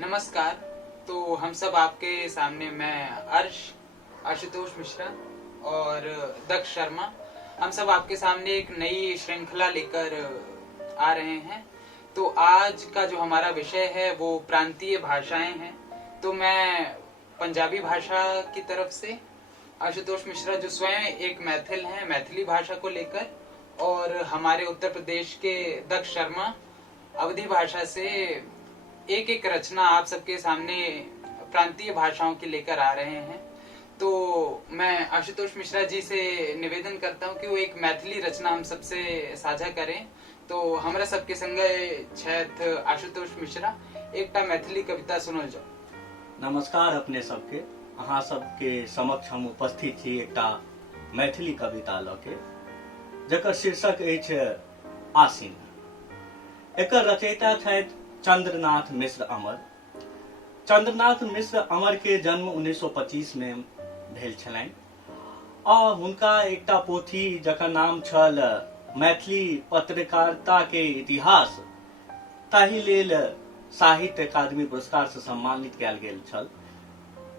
नमस्कार। तो हम सब आपके सामने मैं आशुतोष मिश्रा और दक्ष शर्मा, हम सब आपके सामने एक नई श्रृंखला लेकर आ रहे हैं। तो आज का जो हमारा विषय है वो प्रांतीय भाषाएं हैं। तो मैं पंजाबी भाषा की तरफ से आशुतोष मिश्रा जो स्वयं एक मैथिल हैं, मैथिली भाषा को लेकर, और हमारे उत्तर प्रदेश के दक्ष शर्मा अवधी भाषा से एक एक रचना आप सबके सामने प्रांतीय भाषाओं की लेकर आ रहे हैं। तो मैं आशुतोष मिश्रा जी से निवेदन करता हूं कि वो एक मैथिली रचना हम सबसे साझा करें। तो हमरा सबके संगे छथि आशुतोष मिश्रा, एकटा मैथिली कविता सुनल जाओ। नमस्कार अपने सबके, अहाँ सबके समक्ष हम उपस्थित छी एकटा मैथिली कविता लऽ के, जकर शीर्षक अछि आसिन। एकर रचयिता छथि चंद्रनाथ मिश्र अमर। चंद्रनाथ मिश्र अमर के जन्म 1925 में भेल छलनि आ हुनका एकटा पोथी जकर नाम छल मैथिली पत्रकारिता के इतिहास, ताहि लेल साहित्य अकादमी पुरस्कार से सम्मानित कयल गेल छल।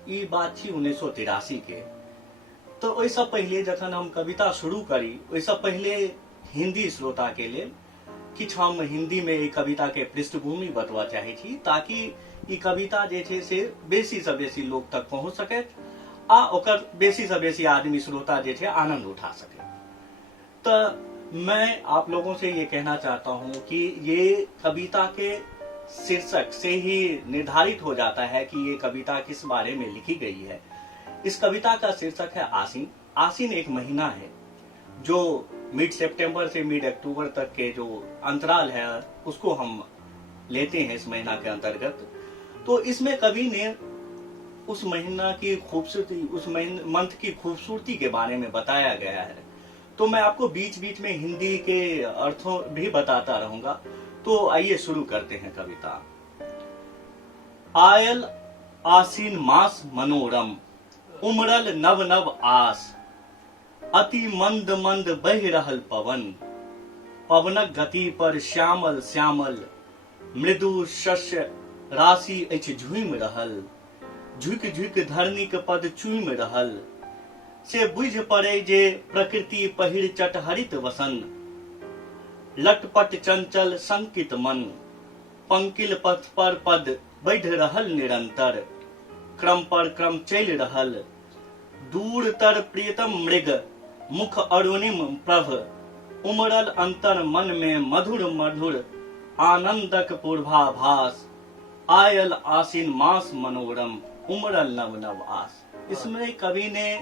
ई बात छी 1983 के। तो ओहिसँ पहिले जखन हम कविता शुरू करी, ओहिसँ पहिले हिंदी श्रोता के लेल किछु हम हिंदी में ई कविता के पृष्ठभूमि बतबऽ चाहै छी, ताकि ई कविता जे छै से बेसी से बेसी लोग तक पहुंच सके आ ओकर बेसी से बेसी आदमी श्रोता जे छै आनंद उठा सके। तो मैं आप लोगों से ये कहना चाहता हूं कि ये कविता के शीर्षक से ही निर्धारित हो जाता है कि ये कविता किस बारे में लिखी गई है। इस कविता का शीर्षक है आसिन। आसिन एक महीना है जो मिड सितंबर से मिड अक्टूबर तक के जो अंतराल है उसको हम लेते हैं इस महीना के अंतर्गत। तो इसमें कवि ने उस महीना की खूबसूरती, उस मंथ की खूबसूरती के बारे में बताया गया है। तो मैं आपको बीच बीच में हिंदी के अर्थों भी बताता रहूंगा। तो आइए शुरू करते हैं कविता। आयल आसिन मास मनोरम, उमड़ल नव नव आस, अति मंद मंद बहि रहल पवन, पवनक गति पर श्यामल श्यामल मृदु शस्य राशि अछि झूमि रहल, झुकि झुकि धरनीक पद चूमि रहल, से बुझि पड़े जे प्रकृति पहिर चटहरित वसन, लटपट चंचल संकित मन, पंकिल पथ पर पद बढ़ि रहल निरंतर, क्रम पर क्रम चलि रहल, दूर तर प्रियतम मृग मुख अरुणिम प्रभ, उमड़ल अंतर मन में मधुर मधुर आनंदक पूर्वाभास, आयल आसिन मास मनोरम, उमड़ल नव नव आस। इसमें कवि ने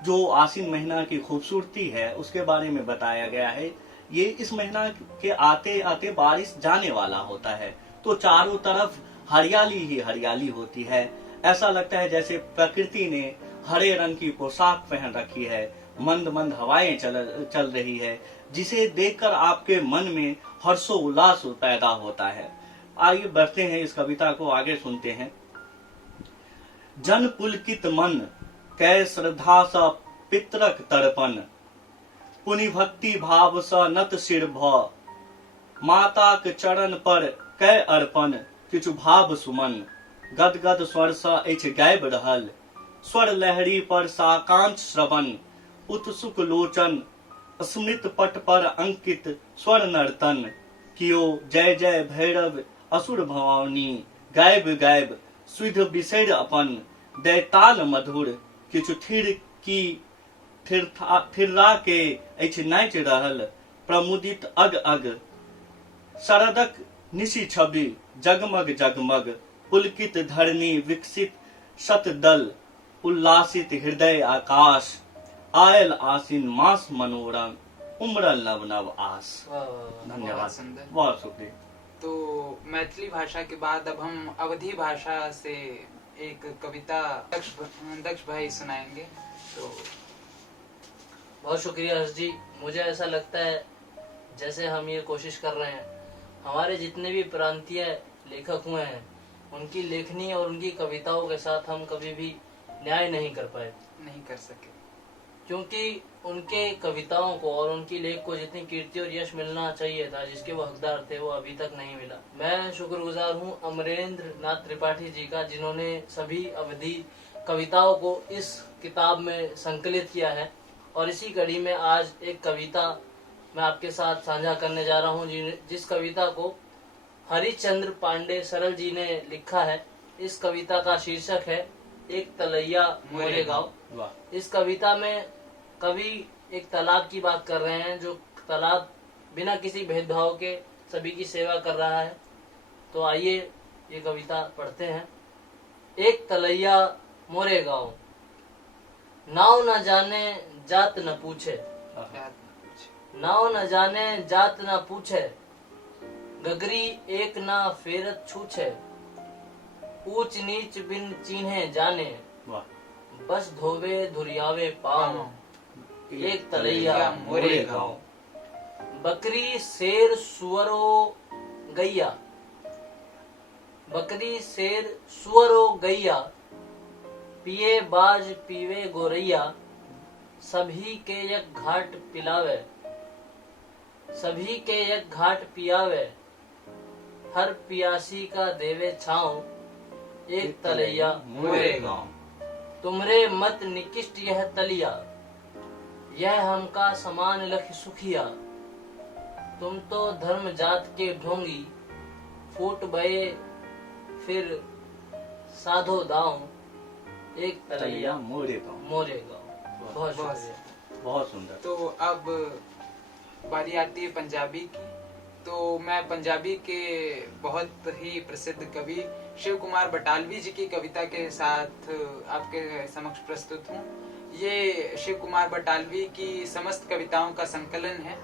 जो आसिन महीना की खूबसूरती है उसके बारे में बताया गया है। ये इस महीना के आते आते बारिश जाने वाला होता है, तो चारों तरफ हरियाली ही हरियाली होती है। ऐसा लगता है जैसे प्रकृति ने हरे रंग की पोशाक पहन रखी है, मंद मंद हवाएं चल रही है, जिसे देखकर आपके मन में हर्षोल्लास पैदा होता है। आइए बढ़ते हैं, इस कविता को आगे सुनते हैं। जन पुलकित मन कै श्रद्धा स पितरक तर्पण, पुनि भक्ति भाव स नत सिर भ, माताक चरण पर कै अर्पण, किछु भाव सुमन, गदगद स्वर स अछि गाबि रहल, स्वर लहरी पर साकांत श्रवण, उत्सुक लोचन स्मृत पट पर अंकित स्वर नर्तन, कियो जय जय भैरव असुर भवानी, गायब गायब सुध बिसरि अपन, दैताल मधुर, किछु थिर की थिर्रा के अछि नाचि रहल, प्रमुदित अग अग, शरदक निशि छवि जगमग जगमग, पुलकित धरनी विकसित शतदल, उल्लासित हृदय आकाश, आयल आसिन मास मनोरम, उमड़ल नव नव आस। धन्यवाद, बहुत शुक्रिया। तो मैथिली भाषा के बाद अब हम अवधी भाषा से एक कविता दक्ष भाई सुनाएंगे। तो बहुत शुक्रिया हर्ष जी। मुझे ऐसा लगता है जैसे हम ये कोशिश कर रहे हैं, हमारे जितने भी प्रांतीय लेखक हुए हैं उनकी लेखनी और उनकी कविताओं के साथ हम कभी भी न्याय नहीं कर पाए, नहीं कर सके। क्योंकि उनके कविताओं को और उनकी लेख को जितनी कीर्ति और यश मिलना चाहिए था, जिसके वो हकदार थे, वो अभी तक नहीं मिला। मैं शुक्रगुजार हूँ अमरेंद्र नाथ त्रिपाठी जी का, जिन्होंने सभी अवधि कविताओं को इस किताब में संकलित किया है। और इसी कड़ी में आज एक कविता मैं आपके साथ साझा करने जा रहा हूँ, जिस कविता को हरिश्चंद्र पांडे सरल जी ने लिखा है। इस कविता का शीर्षक है एक तलैया मोरे गाँव। वाह। इस कविता में कवि एक तालाब की बात कर रहे हैं, जो तालाब बिना किसी भेदभाव के सभी की सेवा कर रहा है। तो आइए ये कविता पढ़ते हैं। एक तलैया मोरे गाँव, नाव न जाने जात न पूछे, नाव न जाने जात न पूछे, गगरी एक ना फेरत छूछे, ऊंच नीच बिन चीन्हे जाने, वाह। बस धोवे धुरियावे पाँव, एक तलैया मोरे गाँव। बकरी शेर सुअरो गैया, बकरी शेर सुअरो गैया, पिए बाज पीवे गोरैया, सभी के एक घाट पिलावे, सभी के एक घाट पियावे, हर पियासी का देवे छाँव, एक तलैया मोरे गाँव। तुमरे मत निकिष्ट यह तलिया, यह हमका समान लख सुखिया, तुम तो धर्म जात के ढोंगी, फूट बये फिर साधो दाव, एक तलैया मोरे गाँव। मोरे गाँव। बहुत शुक्रिया। बहुत सुंदर। तो अब बारी आती है पंजाबी की। तो मैं पंजाबी के बहुत ही प्रसिद्ध कवि शिव कुमार बटालवी जी की कविता के साथ आपके समक्ष प्रस्तुत हूँ। ये शिव कुमार बटालवी की समस्त कविताओं का संकलन है।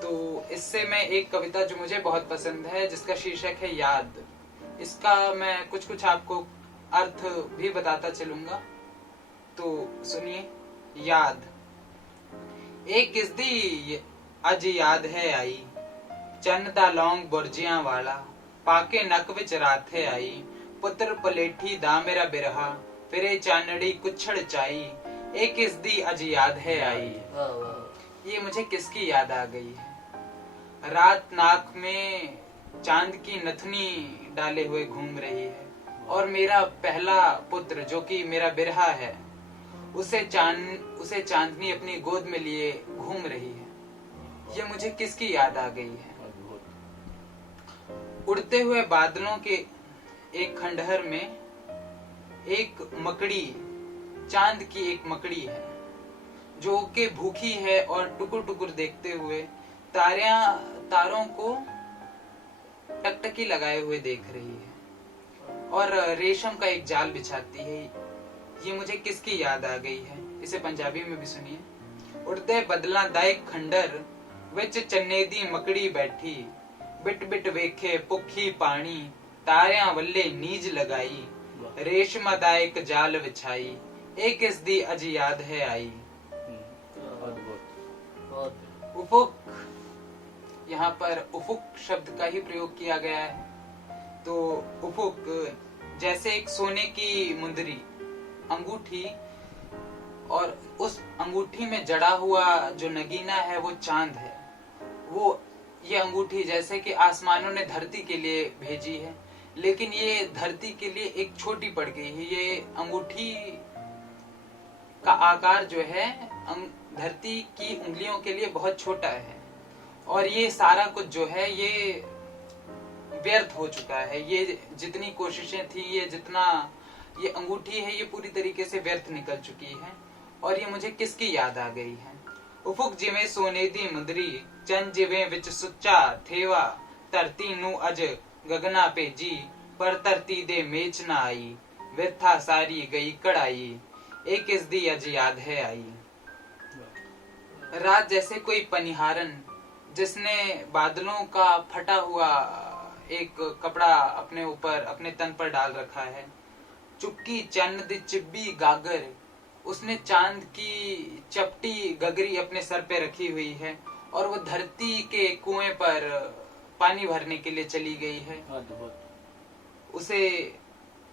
तो इससे मैं एक कविता जो मुझे बहुत पसंद है, जिसका शीर्षक है याद, इसका मैं कुछ आपको अर्थ भी बताता चलूंगा। तो सुनिए। याद। एक किसदी अज याद है आई, चन्न दा लौंग बुरजियां वाला, पाके नक विच राथे आई, पुत्र पलेठी दा मेरा बिरहा, फिरे चानड़ी कुछड़ चाई, एक किसदी अज याद है आई। वाह वाह। ये मुझे किसकी याद आ गई है। रात नाक में चांद की नथनी डाले हुए घूम रही है, और मेरा पहला पुत्र जो कि मेरा बिरहा है, उसे चांदनी अपनी गोद में लिए घूम रही है। ये मुझे किसकी याद आ गई है। उड़ते हुए बादलों के एक खंडहर में एक मकड़ी, चांद की एक मकड़ी है, जो कि भूखी है और टुकुर टुकुर देखते हुए तारों को टकटकी लगाए हुए देख रही है और रेशम का एक जाल बिछाती है। ये मुझे किसकी याद आ गई है। इसे पंजाबी में भी सुनिए। उड़ते बदला दा एक खंडर, विच चन्ने दी मकड़ी बैठी, बिट बिट वेखे भुखी पानी, तारियां वल्ले नीज लगाई, रेशमा दा एक जाल बिछाई, एक किस दी अज याद है आई। उफुक, यहाँ पर उफुक शब्द का ही प्रयोग किया गया है। तो उफुक जैसे एक सोने की मुंदरी, अंगूठी, और उस अंगूठी में जड़ा हुआ जो नगीना है वो चांद है। वो ये अंगूठी जैसे कि आसमानों ने धरती के लिए भेजी है, लेकिन ये धरती के लिए एक छोटी पड़ गई है। ये अंगूठी का आकार जो है धरती की उंगलियों के लिए बहुत छोटा है, और ये सारा कुछ जो है ये व्यर्थ हो चुका है। ये जितनी कोशिशें थी, ये जितना ये अंगूठी है, ये पूरी तरीके से व्यर्थ निकल चुकी है। और ये मुझे किसकी याद आ गई है। उफुक जिवें सोने दी मुंदरी, चंद जिवें विच सुच्चा थेवा, धरती नू अज गगना भेजी, पर धरती दे मेच ना आई, व्यथा सारी गई कढ़ाई, एक किस दी अज याद है आई। रात जैसे कोई पनिहारन, जिसने बादलों का फटा हुआ एक कपड़ा अपने ऊपर, अपने तन पर डाल रखा है। चुक्की चन्न दी चिब्बी गागर, उसने चांद की चपटी गगरी अपने सर पे रखी हुई है, और वो धरती के कुएं पर पानी भरने के लिए चली गई है। उसे,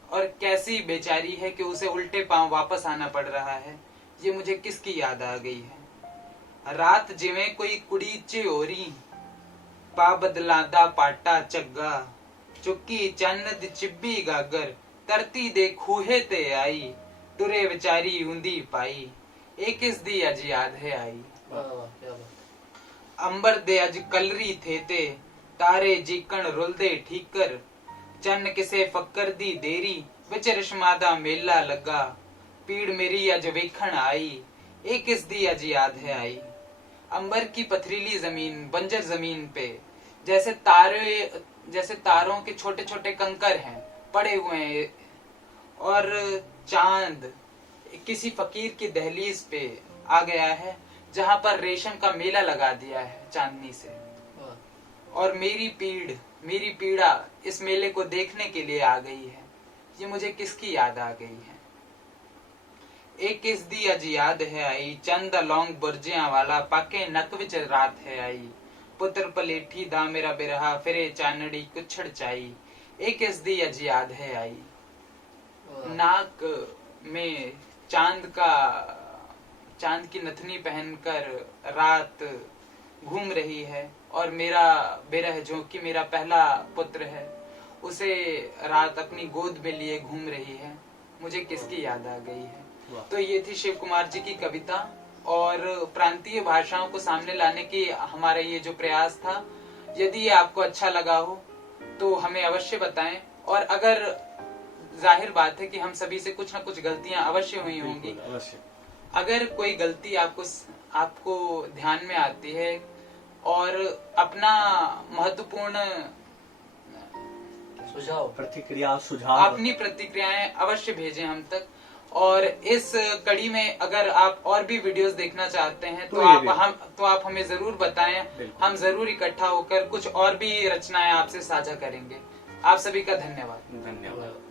और कैसी बेचारी है कि उसे उल्टे पांव वापस आना पड़ रहा है। ये मुझे किसकी याद आ गई है। रात जिवें कोई कुड़ी चियोरी, पा बदलादा पाटा चग्गा, चुक्की चन्न दी चिब्बी गागर, तरती दे खूहे ते आई, टुरे विचारी ऊंदी पाई, एक इस दी अज याद है आई। वाह वाह, क्या बात। अंबर दे अज कलरी थे ते, तारे जीकण रुलदे ठीकर, चन्न किसे फक्कर दी देरी, विच रश्मा दा मेला लगा, पीड़ मेरी अज वेखण आई, एक इस दी अज याद है आई। अंबर की पथरीली जमीन, बंजर जमीन पे जैसे तारों के छोटे छोटे कंकर हैं पड़े हुए हैं, और चांद किसी फकीर की दहलीज पे आ गया है जहां पर रेशम का मेला लगा दिया है चांदनी से। वाह। और मेरी पीड़ा इस मेले को देखने के लिए आ गई है। ये मुझे किसकी याद आ गई है। एक इस दी अज याद है आई, चंद लौंग बुरजियां वाला, पाके नक विच रात है आई, पुत्र पलेठी दा मेरा बिरहा, फिरे चानड़ी कुछड़ चाई, एक इस दी अज याद है आई। वाह। नाक में चांद की नथनी पहनकर रात घूम रही है, और मेरा बिरह जो कि मेरा पहला पुत्र है, उसे रात अपनी गोद में लिए घूम रही है। मुझे किसकी याद आ गई है। वाह। तो ये थी शिव कुमार जी की कविता, और प्रांतीय भाषाओं को सामने लाने की हमारा ये जो प्रयास था। यदि ये आपको अच्छा लगा हो तो हमें अवश्य बताएं, और अगर जाहिर बात है कि हम सभी से कुछ ना कुछ गलतियां अवश्य हुई होंगी। बिल्कुल, अवश्य। अगर कोई गलती आपको ध्यान में आती है और अपना महत्वपूर्ण सुझाव, प्रतिक्रिया, सुझाव, अपनी प्रतिक्रियाएं अवश्य भेजें हम तक। और इस कड़ी में अगर आप और भी वीडियोस देखना चाहते हैं तो आप हमें जरूर बताएं। बिल्कुल। हम जरूर इकट्ठा होकर कुछ और भी रचनाएं आपसे साझा करेंगे। आप सभी का धन्यवाद। धन्यवाद।